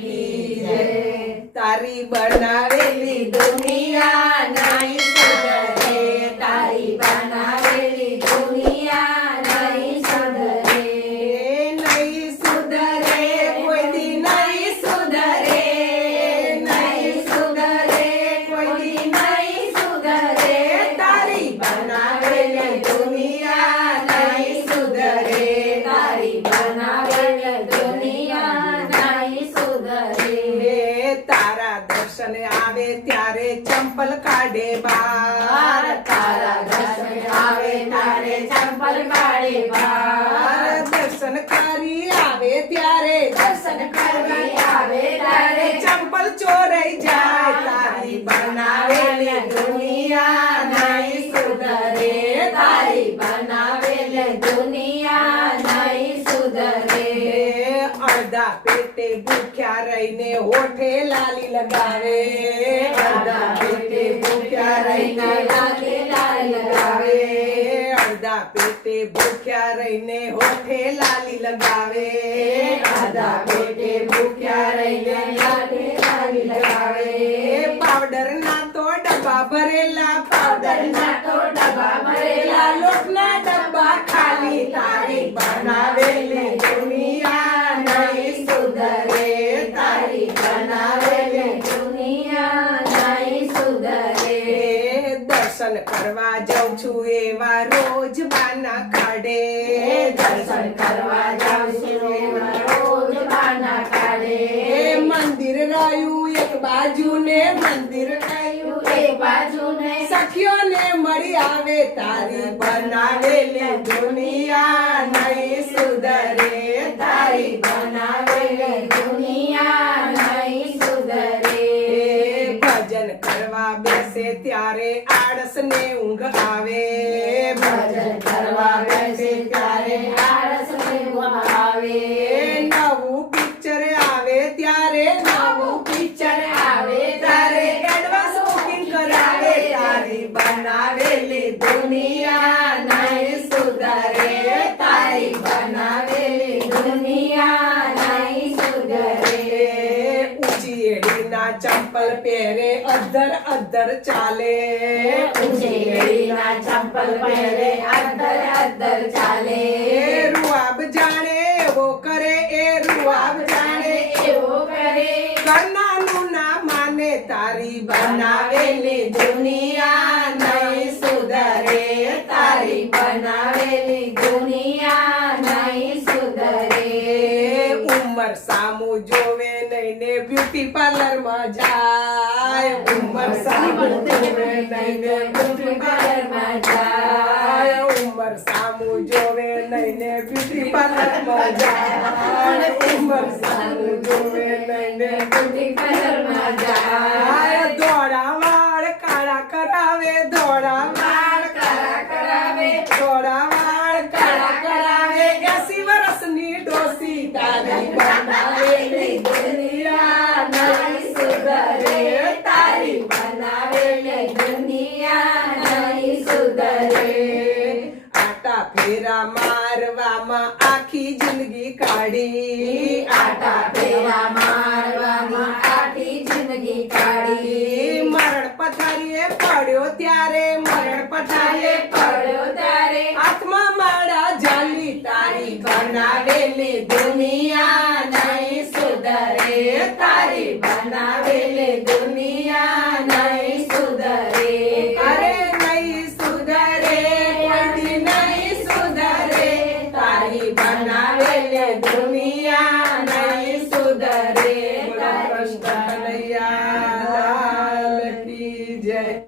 કી જય. તારી બનાવેલી દુનિયા નહીં સુધરે, તારી બનાવેલી દુનિયા નહીં સુધરે. નહીં સુધરે કોઈ દી નહીં સુધરે, નહીં સુધરે કોઈ દી નહીં સુધરે. તારી બનાવેલી દુનિયા નહીં સુધરે. તારી બનાવેલી દુનિયા નહીં સુધરે. તારા દર્શન આવે ત્યારે ચંપલ કાઢે બાર, તારા દર્શન આવે ત્યારે ચંપલ કાઢે બહાર. દર્શન કરી આવે ત્યારે દર્શન કરી આવે ત્યારે ચંપલ ચોરાઈ જાય. તારી બનાવેલી દુનિયા નહીં સુધરે, તારી બનાવેલી દુનિયા નહીં સુધરે. અડધા પેટે ભૂખ્યા રહીને હોઠે લાલી લગાવે, અડધા પેટે ભૂખ્યા રહીને લાગે લાલ લગાવે. અડધા પેટે ભૂખ્યા રહીને હોઠે લાલી લગાવે, અડધા પેટે ભૂખ્યા રહીને લાગે લાલ લગાવે. પાવડર ના તો ડબ્બા ભરેલા, પાવડર ના તો ડબ્બા ભરેલા, લોટના ડબ્બા ખાલી. તારી બનાવેલી દુનિયા નહીં સુધરે, તારી બનાવેલી દુનિયા નહીં સુધરે. દર્શન કરવા જાઉં છું એવા રોજ બાના કાઢે, દર્શન કરવા જાઉં છું એવા રોજ બહાના કાઢે. મંદિર રહ્યું એક બાજુ ને મંદિર રહ્યું એક બાજુ ને સખીઓને મળી આવે. તારી બનાવેલી દુનિયા નહીં સુધરે, તારી બનાવેલી દુનિયા નહીં સુધરે. ભજન કરવા બેસે ત્યારે આળસ ને ઊંઘ આવે, ભજન કરવા બેસે ત્યારે આળસ ને ઊંઘ આવે. નવું પિક્ચર આવે ત્યારે નવું પિક્ચર આવે તારે ત્યારે એડવાન્સ બુકિંગ કરાવે. તારી બનાવેલી દુનિયા નહીં સુધરે, તારી બનાવેલી દુનિયા નહીં સુધરે. ઊંચી એડીના ચંપલ પહેરે અધર અધર ચાલે, ઉંચેડીના ચંપલ પહેરે અદ્દર અદ્દર ચાલે. રૂઆબ જાણે એવો કરે, એ રૂઆબ જાણે એવો કરે કરનાનું ના માને. તારી બનાવેલી દુનિયા નહીં સુધરે, તારી બનાવેલી દુનિયા નહીં સુધરે. ઉંમર સામું જોવે નહીં ને બ્યુટી પાર્લર માં જાય, ઉંમર સામું જોવે નહીં ને બ્યુટી પાર્લર માં જાય, ઉંમર સામું જોવે નહીં ને બ્યુટી પાર્લર માં જાય, ઉંમર સામું જોવે નહીં ને બ્યુટી પાર્લરમાં જાય. ધોળા વાળ કાળા કરાવે, ધોળા વાળ કાળા કરાવે, ધોળા વાળ કાળા કરાવે. 80 વર્ષની ડોસી. તારી બનાવેલી દુનિયા નહીં સુધરે. તારી બનાવેલી દુનિયા નહીં સુધરે. આટા ફેરા મારવામાં આખી જિંદગી કાઢી, આટા ફેરા મારવામાં આખી જિંદગી કાઢી. મરણ પથારીએ પડ્યો ત્યારે, મરણ પથારીએ પડ્યો ત્યારે હાથમાં માળા જાલી. તારી બનાવેલી દુનિયા નહીં સુધરે, તારી બનાવેલી દુનિયા નહીં